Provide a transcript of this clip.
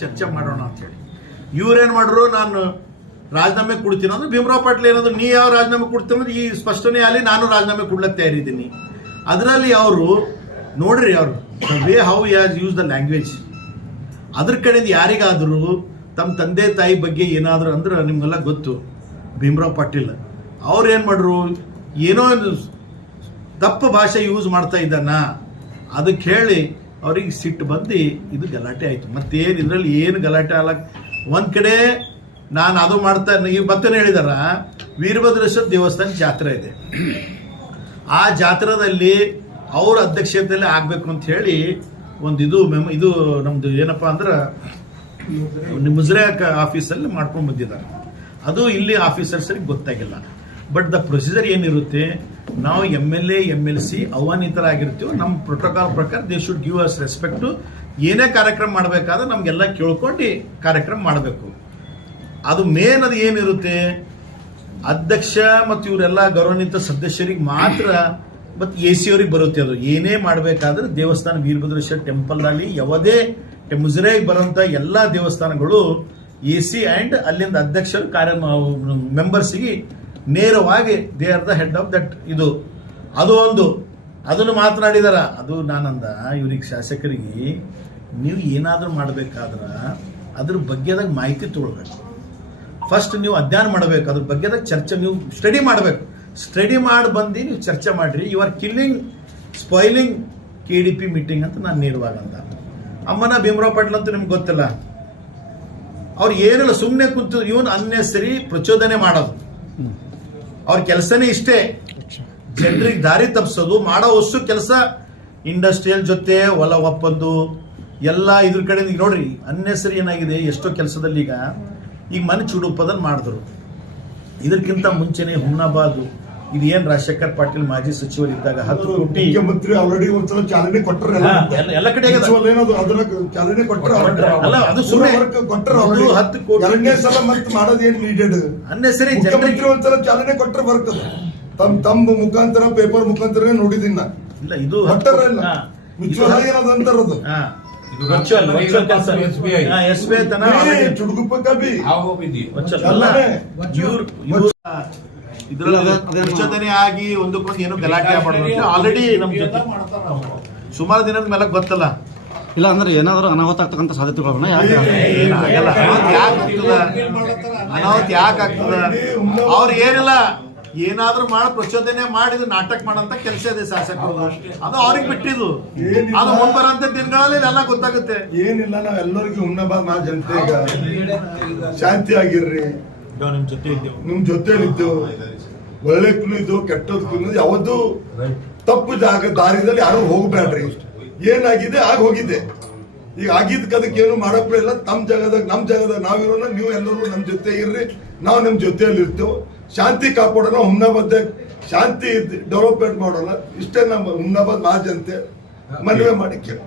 ಚರ್ಚೆ ಮಾಡೋಣ ಅಂತೇಳಿ ಇವ್ರೇನು ಮಾಡ್ರು, ನಾನು ರಾಜೀನಾಮೆ ಕೊಡ್ತೀನಿ ಅಂದ್ರೆ ಭೀಮರಾವ್ ಪಾಟೀಲ್ ಏನಾದ್ರು ನೀ ಯಾವ ರಾಜೀನಾಮೆ ಕೊಡ್ತೀನಿ ಅಂದ್ರೆ ಈ ಸ್ಪಷ್ಟನೆ ಆಗಲಿ ನಾನು ರಾಜೀನಾಮೆ ಕೊಡ್ಲಕ್ಕೆ ತಯಾರಿದ್ದೀನಿ. ಅದರಲ್ಲಿ ಅವರು ನೋಡ್ರಿ, ಅವರು way how has use the language, ಅದ್ರ ಕಡೆಯಿಂದ ಯಾರಿಗಾದರೂ ತಮ್ಮ ತಂದೆ ತಾಯಿ ಬಗ್ಗೆ ಏನಾದರೂ ಅಂದ್ರೆ ನಿಮ್ಗೆಲ್ಲ ಗೊತ್ತು. ಭೀಮರಾವ್ ಪಾಟೀಲ್ ಅವ್ರು ಏನು ಮಾಡ್ರು, ಏನೋ ತಪ್ಪು ಭಾಷೆ ಯೂಸ್ ಮಾಡ್ತಾ ಇದ್ದಾನ, ಅದಕ್ಕೆ ಹೇಳಿ ಅವ್ರಿಗೆ ಸಿಟ್ಟು ಬಂದು ಇದು ಗಲಾಟೆ ಆಯಿತು. ಮತ್ತೇನು ಇದರಲ್ಲಿ ಏನು ಗಲಾಟೆ ಆಗಕ್ಕೆ, ಒಂದು ಕಡೆ ನಾನು ಅದು ಮಾಡ್ತಾ ಈಗ ಮತ್ತೆ ಹೇಳಿದಾರ ವೀರಭದ್ರೇಶ್ವರ ದೇವಸ್ಥಾನ ಜಾತ್ರೆ ಇದೆ, ಆ ಜಾತ್ರೆಯಲ್ಲಿ ಅವ್ರ ಅಧ್ಯಕ್ಷತೆಯಲ್ಲಿ ಆಗಬೇಕು ಅಂತ ಹೇಳಿ ಒಂದು ಇದು ನಮ್ಮದು ಏನಪ್ಪ ಅಂದ್ರೆ ಮುಜರೆ ಆಫೀಸಲ್ಲಿ ಮಾಡ್ಕೊಂಡು ಬಂದಿದ್ದಾರೆ. ಅದು ಇಲ್ಲಿ ಆಫೀಸರ್ಸರಿಗೆ ಗೊತ್ತಾಗಿಲ್ಲ. ಬಟ್ ದ ಪ್ರೊಸೀಜರ್ ಏನಿರುತ್ತೆ, ನಾವು MLA, MLC ಆಹ್ವಾನಿತರಾಗಿರ್ತೀವಿ, ನಮ್ಮ ಪ್ರೋಟೋಕಾಲ್ ಪ್ರಕಾರ they should give us respect. ಏನೇ ಕಾರ್ಯಕ್ರಮ ಮಾಡಬೇಕಾದ್ರೆ ನಮಗೆಲ್ಲ ಕೇಳ್ಕೊಂಡು ಕಾರ್ಯಕ್ರಮ ಮಾಡಬೇಕು. ಅದು ಮೇನ್ ಅದು ಏನಿರುತ್ತೆ, ಅಧ್ಯಕ್ಷ ಮತ್ತು ಇವರೆಲ್ಲ ಗೌರವಾನ್ವಿತ ಸದಸ್ಯರಿಗೆ ಮಾತ್ರ ಮತ್ತು AC ಅವ್ರಿಗೆ ಬರುತ್ತೆ. ಅದು ಏನೇ ಮಾಡಬೇಕಾದ್ರೆ ದೇವಸ್ಥಾನ ವೀರಭದ್ರೇಶ್ವರ ಟೆಂಪಲ್ನಲ್ಲಿ ಯಾವುದೇ ಮುಜರಾಯಿಗೆ ಬರೋಂಥ ಎಲ್ಲ ದೇವಸ್ಥಾನಗಳು AC ಆ್ಯಂಡ್ ಅಲ್ಲಿಂದ ಅಧ್ಯಕ್ಷರು ಮೆಂಬರ್ಸಿಗೆ ನೇರವಾಗಿ they are the head of that. ಅದನ್ನು ಮಾತನಾಡಿದಾರ. ಅದು ನಾನಂದ ಇವ್ರಿಗೆ ಶಾಸಕರಿಗೆ, ನೀವು ಏನಾದರೂ ಮಾಡಬೇಕಾದ್ರೆ ಅದ್ರ ಬಗ್ಗೆದಾಗ ಮಾಹಿತಿ ತೊಗೊಳ್ಬೇಕು. ಫಸ್ಟ್ ನೀವು ಅಧ್ಯಯನ ಮಾಡಬೇಕು, ಅದ್ರ ಬಗ್ಗೆದಾಗ ಚರ್ಚೆ ನೀವು ಸ್ಟಡಿ ಮಾಡಬೇಕು. ಸ್ಟಡಿ ಮಾಡಿ ಬಂದು ನೀವು ಚರ್ಚೆ ಮಾಡಿರಿ. You are spoiling KDP meeting ಅಂತ ನಾನು ನೇರವಾಗಿ ಅಂದ. ಅಮ್ಮನ ಭೀಮರಾವ್ ಪಾಟೀಲ್ ಅಂತ ನಿಮ್ಗೆ ಗೊತ್ತಿಲ್ಲ, ಅವ್ರು ಏನಿಲ್ಲ ಸುಮ್ಮನೆ ಕುಂತು ಇವನ್ ಅನ್ನೆಸರಿ ಪ್ರಚೋದನೆ ಮಾಡೋದು. ಅವ್ರ ಕೆಲಸನೇ ಇಷ್ಟೇ, ಜನರಿಗೆ ದಾರಿ ತಪ್ಪಿಸೋದು. ಮಾಡೋ ವಸ್ತು ಕೆಲಸ ಇಂಡಸ್ಟ್ರಿಯಲ್ ಜೊತೆ ಹೊಲ ಒಪ್ಪಂದು ಎಲ್ಲ ಇದ್ರ ಕಡೆ ನೋಡ್ರಿ. ಅನ್ನೆಸರಿ ಏನಾಗಿದೆ ಎಷ್ಟೋ ಕೆಲಸದಲ್ಲಿ ಈಗ ಮನೆ ಚುಡುಪದಲ್ಲಿ ಮಾಡಿದ್ರು. ಇದಕ್ಕಿಂತ ಮುಂಚೆನೆ ಹುಮ್ನಾಬಾದ್ ಇದೇನ್ ರಾಜಶೇಖರ್ ಪಾಟೀಲ್ ಮಾಜಿ ಸಚಿವರು ಇದ್ದಾಗ 10 ಕೋಟಿ ಮುಖ್ಯಮಂತ್ರಿ ಆಲ್ರೆಡಿ ಒಂದ್ಸಲ ಚಾಲನೆ ಕೊಟ್ಟರೆ ಎಲ್ಲ ಕಡೆ ಚಾಲನೆ ಕೊಟ್ಟರೆ ಅಲ್ಲ, ಅದು ಸುಮ್ಮನೆ ಕೊಟ್ಟರೆ 10 ಕೋಟಿ ಎರಡನೇ ಸಲ ಮತ್ತೆ ಮಾಡೋದೇನ್ ನೀಡೆಡ್. ಅನ್ನೆಸರಿ ಮುಖ್ಯಮಂತ್ರಿ ಒಂದ್ಸಲ ಚಾಲನೆ ಕೊಟ್ಟರೆ ಬರ್ತದೆ. ತಮ್ಮ ಮುಖಾಂತರ ಪೇಪರ್ ಮುಖಾಂತರ ನೋಡಿದಿನ ಇಲ್ಲ, ಇದು ಕೊಟ್ಟರೆ ಇಲ್ಲ ಮ್ಯೂಚುವಲ್ ಏನದಂತಾರದು SBI ತನ ಚುಡುಗುಪ್ಪ ಕಬಿ ಇದ್ರಲ್ಲಿ ಪ್ರಚೋದನೆ ಆಗಿ ಒಂದಕ್ಕೊಂದು ಏನು ಗಲಾಟೆ ಮಾಡೋದು ಆಲ್ರೆಡಿ ನಮ್ ಜೊತೆ ಸುಮಾರು ದಿನದ ಮೇಲೆ ಗೊತ್ತಲ್ಲ. ಇಲ್ಲ ಅಂದ್ರೆ ಏನಾದ್ರು ಅನಾಹುತ ಆಗ್ತಕ್ಕಂಥ ಸಾಧ್ಯತೆಗಳನ್ನ ಏನಾಗಲ್ಲ. ಅನಾಹುತ ಯಾಕೆ ಆಗ್ತದ? ಅವ್ರು ಏನಿಲ್ಲ, ಏನಾದ್ರೂ ಮಾಡಿ ಪ್ರಚೋದನೆ ಮಾಡಿದ್ರು ನಾಟಕ ಮಾಡಂತ ಕೆಲಸ ಇದೆ ಶಾಸಕರು. ಅದು ಅವ್ರಿಗೆ ಬಿಟ್ಟಿದ್ದು. ಅದು ಮುಂಬರಂತ ದಿನಗಳಲ್ಲಿ ಎಲ್ಲ ಗೊತ್ತಾಗುತ್ತೆ. ಏನಿಲ್ಲ, ನಾವೆಲ್ಲರಿಗೂ ಹುಮ್ನಾಬಾದ್ ಮಾ ಜನತೆಗ ಶಾಂತಿ ಆಗಿರ್ರಿ, ನಿಮ್ ಜೊತೆಲಿದ್ದು ಒಳ್ಳೆಕ್ಕೂ ಇದ್ದು ಕೆಟ್ಟದಕ್ಕೂ ಯಾವತ್ತು ತಪ್ಪು ದಾರಿದಲ್ಲಿ ಯಾರು ಹೋಗ್ಬೇಡ್ರಿ. ಏನಾಗಿದೆ ಆಗ ಹೋಗಿದೆ. ಈಗ ಆಗಿದ್ದಕ್ಕೆ ಅದಕ್ಕೆ ಏನು ಮಾಡಪ್ಪ ಇಲ್ಲ. ನಮ್ ಜಾಗದಾಗ ನಾವಿರೋಣ, ನೀವು ಎಲ್ಲರೂ ನಮ್ ಜೊತೆ ಇರ್ರಿ, ನಾವು ನಿಮ್ ಜೊತೆಯಲ್ಲಿ ಇರ್ತೇವೆ. ಶಾಂತಿ ಕಾಪಾಡೋಣ, ಹುಮ್ನಾಬಾದ್ ಶಾಂತಿ ಡೆವಲಪ್ಮೆಂಟ್ ಮಾಡೋಣ. ಇಷ್ಟೇ ನಮ್ಮ ಹುಮ್ನಾಬಾದ್ ಮಹಾಜನತೆ ಮನವಿ ಮಾಡಿ ಕೇಳಿ.